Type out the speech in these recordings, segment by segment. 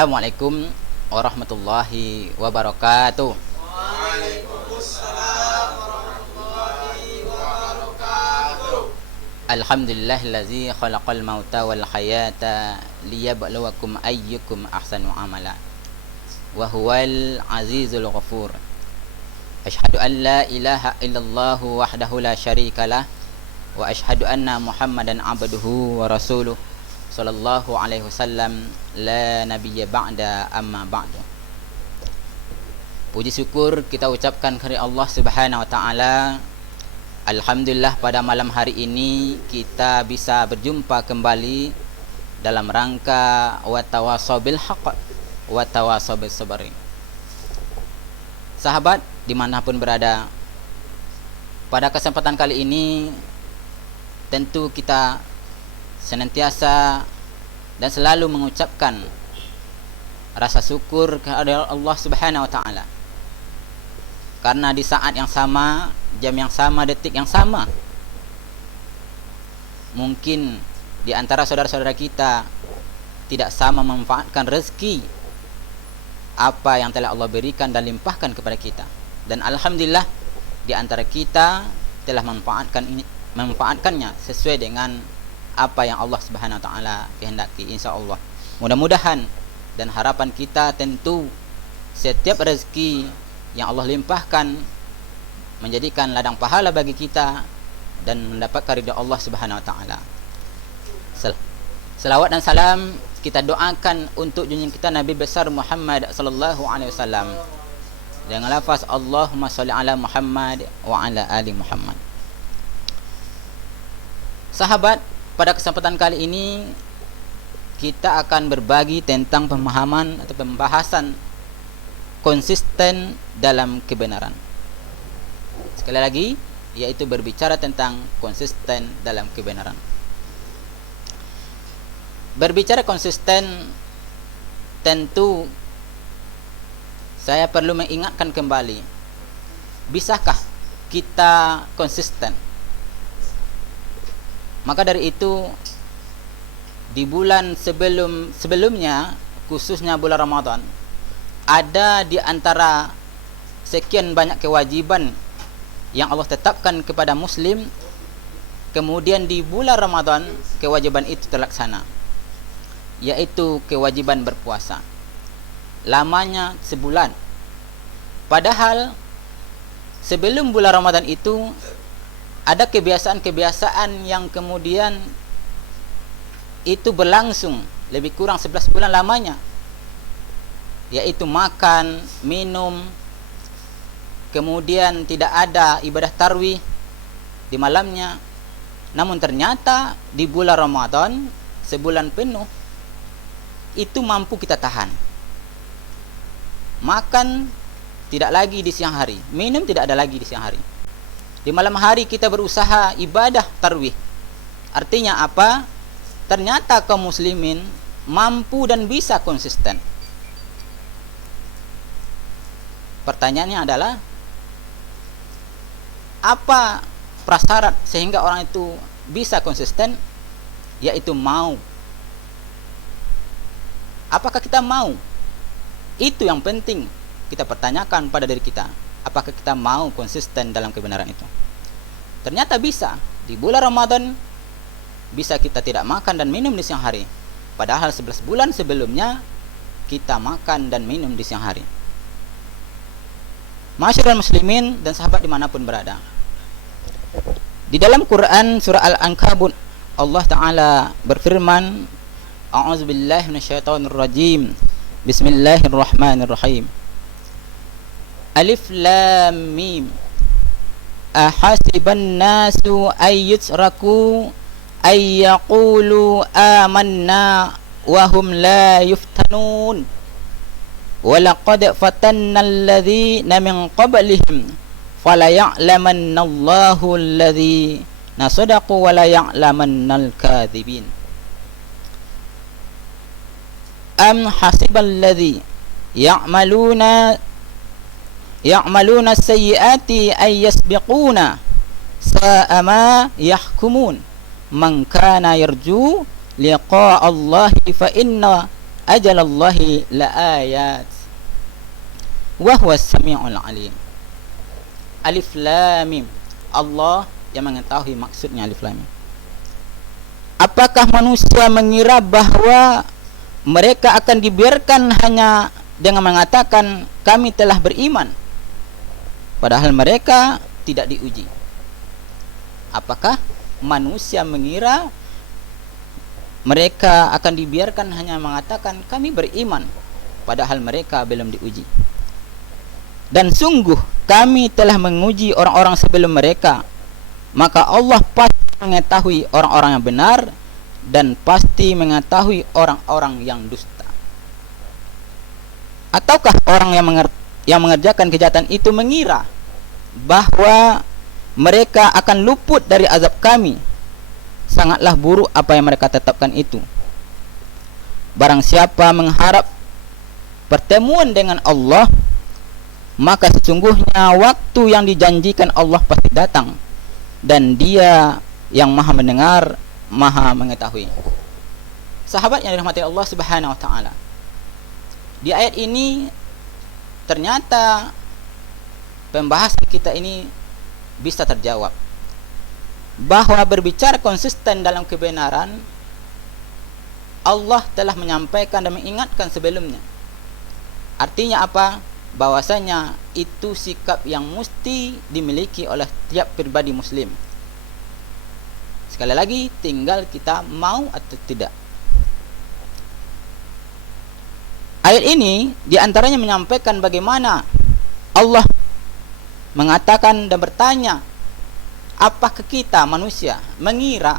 Assalamualaikum warahmatullahi wabarakatuh. Waalaikumsalam warahmatullahi wabarakatuh. Alhamdulillahillazi khalaqal mauta wal hayata liyabluwakum ayyukum ahsanu amala wa huwal azizul ghafur. Asyhadu an la ilaha illallah wahdahu la syarikalah wa asyhadu anna Muhammadan abduhu wa rasuluh sallallahu alaihi wasallam la nabiyya ba'da amma ba'du. Puji syukur kita ucapkan kepada Allah Subhanahu wa taala. Alhamdulillah pada malam hari ini kita bisa berjumpa kembali dalam rangka wa tawasaw bil haqq wa tawasaw bis sabr. Sahabat dimanapun berada, pada kesempatan kali ini tentu kita senantiasa dan selalu mengucapkan rasa syukur kepada Allah Subhanahu wa taala. Karena di saat yang sama, jam yang sama, detik yang sama, mungkin di antara saudara-saudara kita tidak sama memanfaatkan rezeki apa yang telah Allah berikan dan limpahkan kepada kita. Dan alhamdulillah di antara kita telah memanfaatkannya sesuai dengan apa yang Allah Subhanahu wa taala kehendaki, insyaallah. Mudah-mudahan dan harapan kita tentu setiap rezeki yang Allah limpahkan menjadikan ladang pahala bagi kita dan mendapatkan ridha Allah Subhanahu wa taala. Selawat dan salam kita doakan untuk junjungan kita Nabi besar Muhammad sallallahu alaihi wasallam dengan lafaz Allahumma shalli ala Muhammad wa ala ali Muhammad. Sahabat, pada kesempatan kali ini kita akan berbagi tentang pemahaman atau pembahasan konsisten dalam kebenaran. Sekali lagi, yaitu berbicara tentang konsisten dalam kebenaran. Berbicara konsisten, tentu saya perlu mengingatkan kembali, bisakah kita konsisten? Maka dari itu, di bulan sebelumnya, khususnya bulan Ramadan, ada di antara sekian banyak kewajiban yang Allah tetapkan kepada muslim, kemudian di bulan Ramadan kewajiban itu terlaksana, yaitu kewajiban berpuasa. Lamanya sebulan. Padahal sebelum bulan Ramadan itu ada kebiasaan-kebiasaan yang kemudian itu berlangsung lebih kurang 11 bulan lamanya, yaitu makan, minum, kemudian tidak ada ibadah tarwih di malamnya. Namun ternyata di bulan Ramadan sebulan penuh itu mampu kita tahan. Makan tidak lagi di siang hari, minum tidak ada lagi di siang hari. Di malam hari kita berusaha ibadah tarwih. Artinya apa? Ternyata kaum muslimin mampu dan bisa konsisten. Pertanyaannya adalah, apa prasyarat sehingga orang itu bisa konsisten? Yaitu mau. Apakah kita mau? Itu yang penting kita pertanyakan pada diri kita. Apakah kita mau konsisten dalam kebenaran itu? Ternyata bisa. Di bulan Ramadan bisa kita tidak makan dan minum di siang hari, padahal 11 bulan sebelumnya kita makan dan minum di siang hari. Masyarakat muslimin dan sahabat dimanapun berada, di dalam Quran surah Al-Ankabut Allah Ta'ala berfirman, A'udzubillahi minasyaitonirrajim, Bismillahirrahmanirrahim. Alif Lam Mim. Ahasiban nasu ayyutraku ayyaqulu amanna wa hum la yuftanun. Walaqad fatanna alladhina min qablihim falaya'lamanna Allahu alladhina sadaqu wa la ya'lamanna al-kadhibin. Am hasibal ladzi ya'maluna as-sayyi'ati ay yasbiquna sa'a ma yahkumun. Man kana yarju liqa'a Allah fa inna ajalallahi laayat wa huwas samiul alim. Alif lam mim. Allah yang mengetahui maksudnya alif lam mim. Apakah manusia mengira bahwa mereka akan dibiarkan hanya dengan mengatakan kami telah beriman, padahal mereka tidak diuji? Apakah manusia mengira mereka akan dibiarkan hanya mengatakan kami beriman, padahal mereka belum diuji? Dan sungguh kami telah menguji orang-orang sebelum mereka, maka Allah pasti mengetahui orang-orang yang benar dan pasti mengetahui orang-orang yang dusta. Ataukah orang yang mengerjakan kejahatan itu mengira bahwa mereka akan luput dari azab kami? Sangatlah buruk apa yang mereka tetapkan itu. Barang siapa mengharap pertemuan dengan Allah, maka sesungguhnya waktu yang dijanjikan Allah pasti datang, dan Dia yang Maha mendengar, Maha mengetahui. Sahabat yang dirahmati Allah Subhanahu wa taala, di ayat ini ternyata pembahasan kita ini bisa terjawab bahwa berbicara konsisten dalam kebenaran, Allah telah menyampaikan dan mengingatkan sebelumnya. Artinya apa? Bahwasanya itu sikap yang mesti dimiliki oleh tiap pribadi muslim. Sekali lagi, tinggal kita mau atau tidak. Ayat ini diantaranya menyampaikan bagaimana Allah mengatakan dan bertanya, apakah kita manusia mengira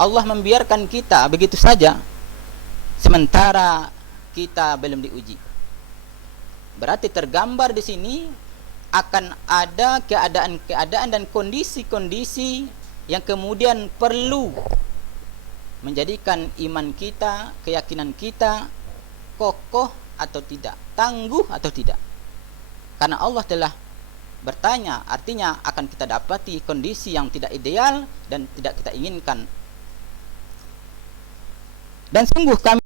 Allah membiarkan kita begitu saja sementara kita belum diuji? Berarti tergambar di sini akan ada keadaan-keadaan dan kondisi-kondisi yang kemudian perlu menjadikan iman kita, keyakinan kita kokoh atau tidak, tangguh atau tidak. Karena Allah telah bertanya, artinya akan kita dapati kondisi yang tidak ideal dan tidak kita inginkan. Dan sungguh kami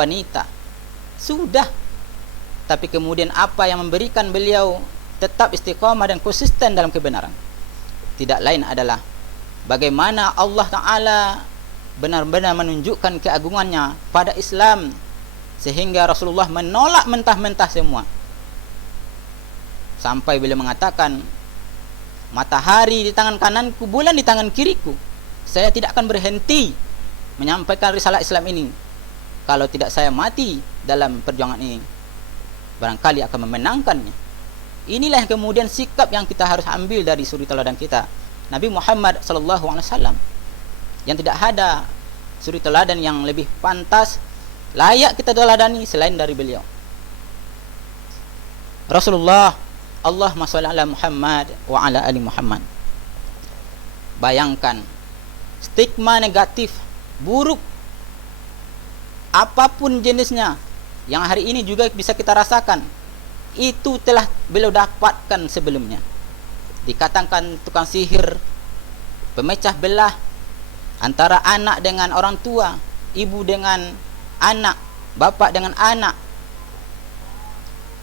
wanita. Sudah. Tapi kemudian apa yang memberikan beliau tetap istiqamah dan konsisten dalam kebenaran? Tidak lain adalah bagaimana Allah Ta'ala benar-benar menunjukkan keagungannya pada Islam, sehingga Rasulullah menolak mentah-mentah semua. Sampai beliau mengatakan, matahari di tangan kananku, bulan di tangan kiriku. Saya tidak akan berhenti menyampaikan risalah Islam ini. Kalau tidak saya mati dalam perjuangan ini, barangkali akan memenangkannya. Inilah yang kemudian sikap yang kita harus ambil dari suri teladan kita, Nabi Muhammad SAW. Yang tidak ada suri teladan yang lebih pantas, layak kita teladani selain dari beliau. Rasulullah, Allahumma sholli ala Muhammad wa ala ali Muhammad. Bayangkan stigma negatif, buruk, apapun jenisnya, yang hari ini juga bisa kita rasakan, itu telah beliau dapatkan sebelumnya. Dikatakan tukang sihir, pemecah belah antara anak dengan orang tua, ibu dengan anak, bapak dengan anak,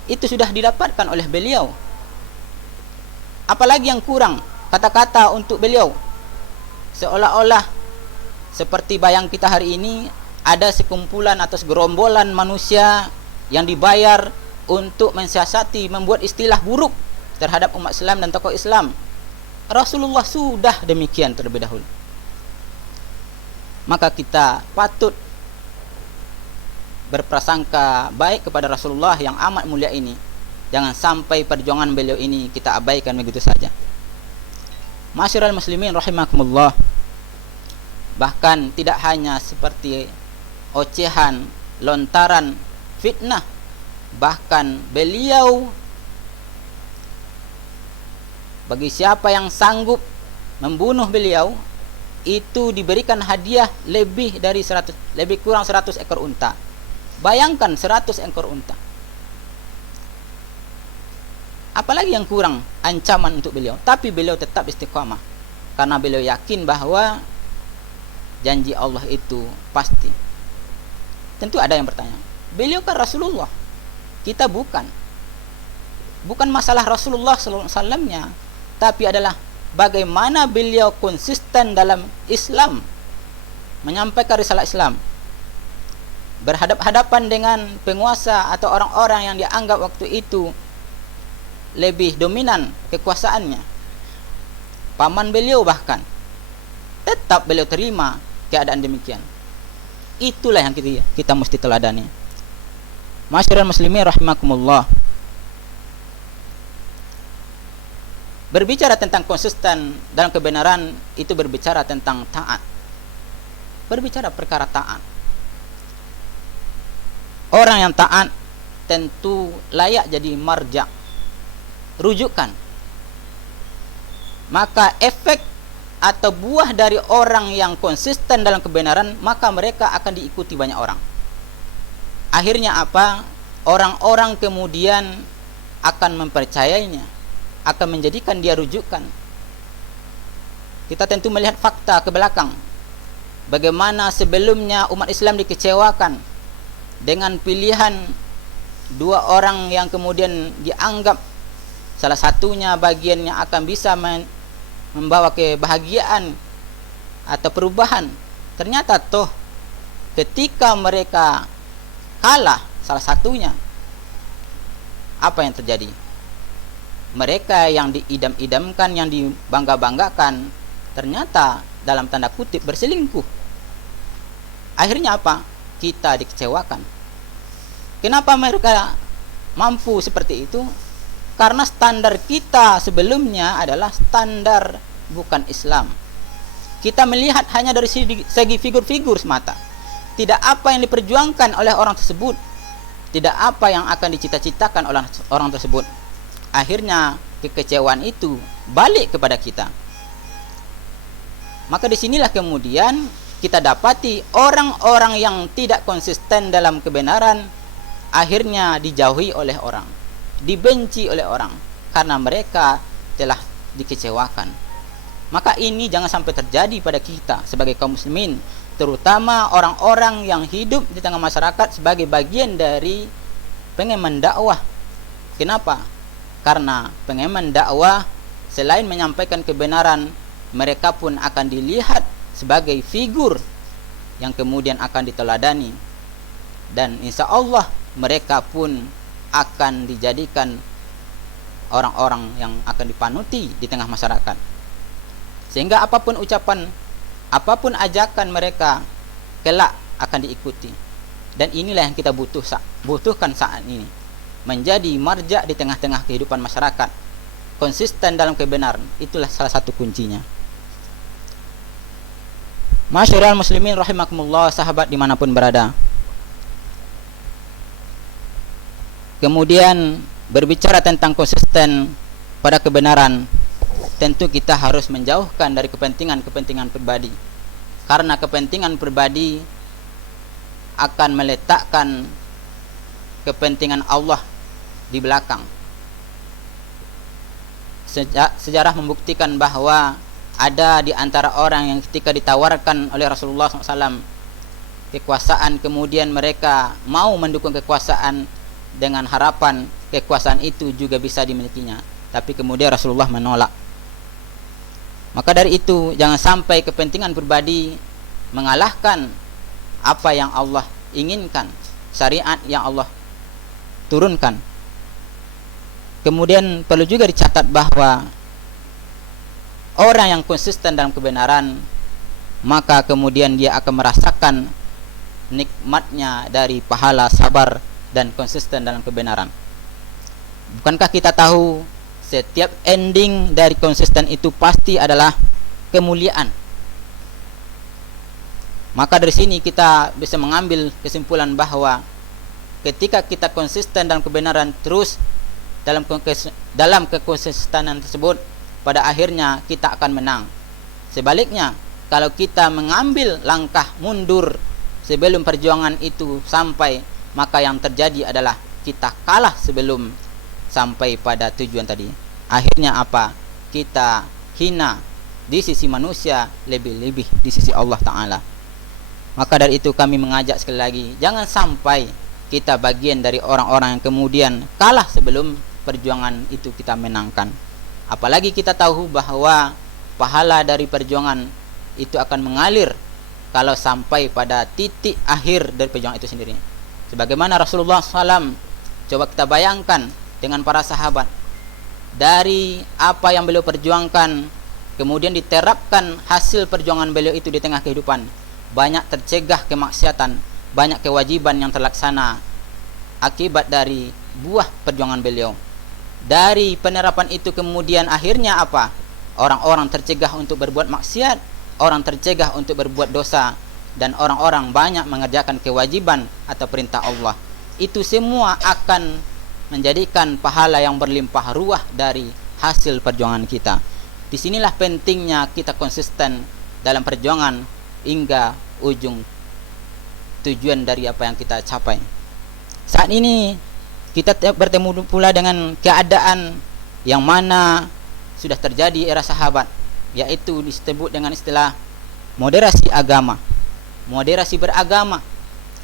itu sudah didapatkan oleh beliau. Apalagi yang kurang kata-kata untuk beliau? Seolah-olah seperti bayang kita hari ini, ada sekumpulan atau segerombolan manusia yang dibayar untuk mensiasati, membuat istilah buruk terhadap umat Islam dan tokoh Islam. Rasulullah sudah demikian terlebih dahulu. Maka kita patut berprasangka baik kepada Rasulullah yang amat mulia ini. Jangan sampai perjuangan beliau ini kita abaikan begitu saja. Masyiral muslimin rahimakumullah. Bahkan tidak hanya seperti ocehan, lontaran, fitnah, bahkan beliau, bagi siapa yang sanggup membunuh beliau, itu diberikan hadiah lebih kurang 100 ekor unta. Bayangkan 100 ekor unta. Apalagi yang kurang ancaman untuk beliau, tapi beliau tetap istiqamah karena beliau yakin bahwa janji Allah itu pasti. Tentu ada yang bertanya, beliau kan Rasulullah, kita bukan. Bukan masalah Rasulullah SAW-nya, tapi adalah bagaimana beliau konsisten dalam Islam, menyampaikan risalah Islam, berhadap-hadapan dengan penguasa atau orang-orang yang dianggap waktu itu lebih dominan kekuasaannya. Paman beliau bahkan, tetap beliau terima keadaan demikian. Itulah yang kita mesti teladani. Masyiral muslimin rahimakumullah. Berbicara tentang konsisten dalam kebenaran, itu berbicara tentang taat. Berbicara perkara taat. Orang yang taat tentu layak jadi marja, rujukan. Maka efek atau buah dari orang yang konsisten dalam kebenaran, maka mereka akan diikuti banyak orang. Akhirnya apa? Orang-orang kemudian akan mempercayainya, akan menjadikan dia rujukan. Kita tentu melihat fakta ke belakang, bagaimana sebelumnya umat Islam dikecewakan dengan pilihan dua orang yang kemudian dianggap salah satunya bagian yang akan bisa membawa kebahagiaan atau perubahan. Ternyata toh ketika mereka kalah salah satunya, apa yang terjadi? Mereka yang diidam-idamkan, yang dibangga-banggakan, ternyata dalam tanda kutip berselingkuh. Akhirnya apa? Kita dikecewakan. Kenapa mereka mampu seperti itu? Karena standar kita sebelumnya adalah standar bukan Islam. Kita melihat hanya dari segi figur-figur semata. Tidak apa yang diperjuangkan oleh orang tersebut, tidak apa yang akan dicita-citakan oleh orang tersebut. Akhirnya kekecewaan itu balik kepada kita. Maka disinilah kemudian kita dapati orang-orang yang tidak konsisten dalam kebenaran akhirnya dijauhi oleh orang, dibenci oleh orang, karena mereka telah dikecewakan. Maka ini jangan sampai terjadi pada kita sebagai kaum muslimin, terutama orang-orang yang hidup di tengah masyarakat sebagai bagian dari pengemban dakwah. Kenapa? Karena pengemban dakwah selain menyampaikan kebenaran, mereka pun akan dilihat sebagai figur yang kemudian akan diteladani, dan insya Allah mereka pun akan dijadikan orang-orang yang akan dipanuti di tengah masyarakat. Sehingga apapun ucapan, apapun ajakan mereka kelak akan diikuti. Dan inilah yang kita butuhkan saat ini, menjadi marja di tengah-tengah kehidupan masyarakat, konsisten dalam kebenaran. Itulah salah satu kuncinya. Masyarul muslimin rahimakumullah, sahabat dimanapun berada. Kemudian berbicara tentang konsisten pada kebenaran, tentu kita harus menjauhkan dari kepentingan-kepentingan pribadi. Karena kepentingan pribadi akan meletakkan kepentingan Allah di belakang. Sejarah membuktikan bahwa ada di antara orang yang ketika ditawarkan oleh Rasulullah SAW kekuasaan, kemudian mereka mau mendukung kekuasaan dengan harapan kekuasaan itu juga bisa dimilikinya, tapi kemudian Rasulullah menolak. Maka dari itu, jangan sampai kepentingan pribadi mengalahkan apa yang Allah inginkan, syariat yang Allah turunkan. Kemudian perlu juga dicatat bahwa orang yang konsisten dalam kebenaran, maka kemudian dia akan merasakan nikmatnya dari pahala sabar dan konsisten dalam kebenaran. Bukankah kita tahu setiap ending dari konsisten itu pasti adalah kemuliaan? Maka dari sini kita bisa mengambil kesimpulan bahwa ketika kita konsisten dalam kebenaran terus dalam kekonsistenan tersebut, pada akhirnya kita akan menang. Sebaliknya, kalau kita mengambil langkah mundur sebelum perjuangan itu sampai, maka yang terjadi adalah kita kalah sebelum sampai pada tujuan tadi. Akhirnya apa? Kita hina di sisi manusia, lebih-lebih di sisi Allah Ta'ala. Maka dari itu kami mengajak sekali lagi, jangan sampai kita bagian dari orang-orang yang kemudian kalah sebelum perjuangan itu kita menangkan. Apalagi kita tahu bahwa pahala dari perjuangan itu akan mengalir kalau sampai pada titik akhir dari perjuangan itu sendiri. Sebagaimana Rasulullah SAW, coba kita bayangkan dengan para sahabat, dari apa yang beliau perjuangkan, kemudian diterapkan hasil perjuangan beliau itu di tengah kehidupan. Banyak tercegah kemaksiatan, banyak kewajiban yang terlaksana akibat dari buah perjuangan beliau. Dari penerapan itu kemudian akhirnya apa? Orang-orang tercegah untuk berbuat maksiat, orang tercegah untuk berbuat dosa, dan orang-orang banyak mengerjakan kewajiban atau perintah Allah. Itu semua akan menjadikan pahala yang berlimpah ruah dari hasil perjuangan kita. Disinilah pentingnya kita konsisten dalam perjuangan hingga ujung tujuan dari apa yang kita capai. Saat ini kita bertemu pula dengan keadaan yang mana sudah terjadi era sahabat, yaitu disebut dengan istilah moderasi agama, moderasi beragama.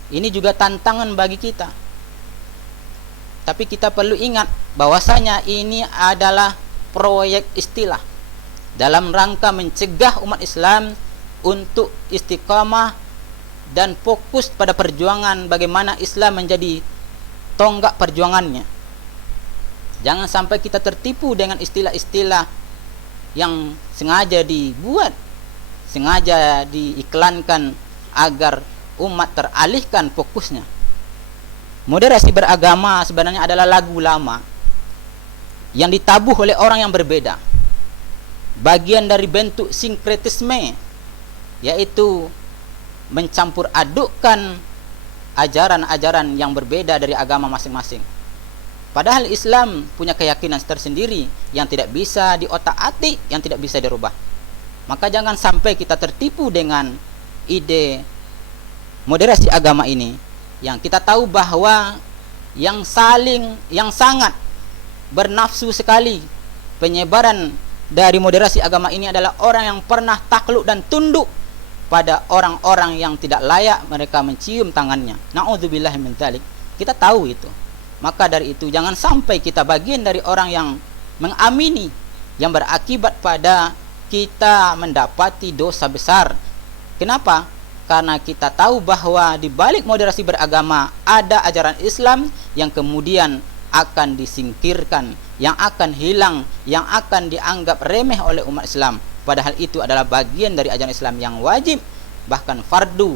Ini juga tantangan bagi kita. Tapi kita perlu ingat bahwasanya ini adalah proyek istilah dalam rangka mencegah umat Islam untuk istiqamah dan fokus pada perjuangan bagaimana Islam menjadi tonggak perjuangannya. Jangan sampai kita tertipu dengan istilah-istilah yang sengaja dibuat, sengaja diiklankan agar umat teralihkan fokusnya. Moderasi beragama sebenarnya adalah lagu lama yang ditabuh oleh orang yang berbeda, bagian dari bentuk sinkretisme, yaitu mencampur adukkan ajaran-ajaran yang berbeda dari agama masing-masing. Padahal Islam punya keyakinan tersendiri yang tidak bisa diotak-atik, yang tidak bisa dirubah. Maka jangan sampai kita tertipu dengan ide moderasi agama ini, yang kita tahu bahwa yang sangat bernafsu sekali penyebaran dari moderasi agama ini adalah orang yang pernah takluk dan tunduk pada orang-orang yang tidak layak mereka mencium tangannya. Na'udzubillahi min dzalik. Kita tahu itu. Maka dari itu jangan sampai kita bagian dari orang yang mengamini, yang berakibat pada kita mendapati dosa besar. Kenapa? Karena kita tahu bahwa di balik moderasi beragama ada ajaran Islam yang kemudian akan disingkirkan, yang akan hilang, yang akan dianggap remeh oleh umat Islam. Padahal itu adalah bagian dari ajaran Islam yang wajib, bahkan fardu,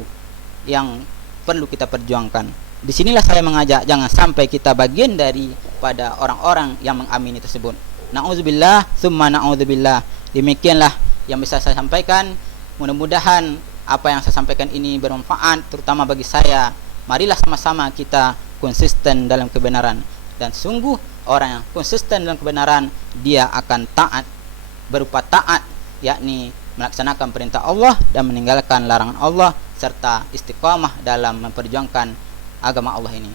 yang perlu kita perjuangkan. Disinilah saya mengajak jangan sampai kita bagian dari pada orang-orang yang mengamini tersebut. Na'udzubillah, summa na'udzubillah. Demikianlah yang bisa saya sampaikan. Mudah-mudahan apa yang saya sampaikan ini bermanfaat, terutama bagi saya. Marilah sama-sama kita konsisten dalam kebenaran. Dan sungguh orang yang konsisten dalam kebenaran, dia akan taat, berupa taat, yakni melaksanakan perintah Allah dan meninggalkan larangan Allah, serta istiqamah dalam memperjuangkan agama Allah ini.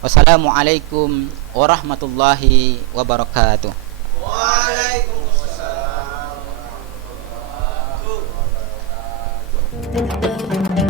Wassalamualaikum warahmatullahi wabarakatuh. Waalaikumsalam warahmatullahi wabarakatuh.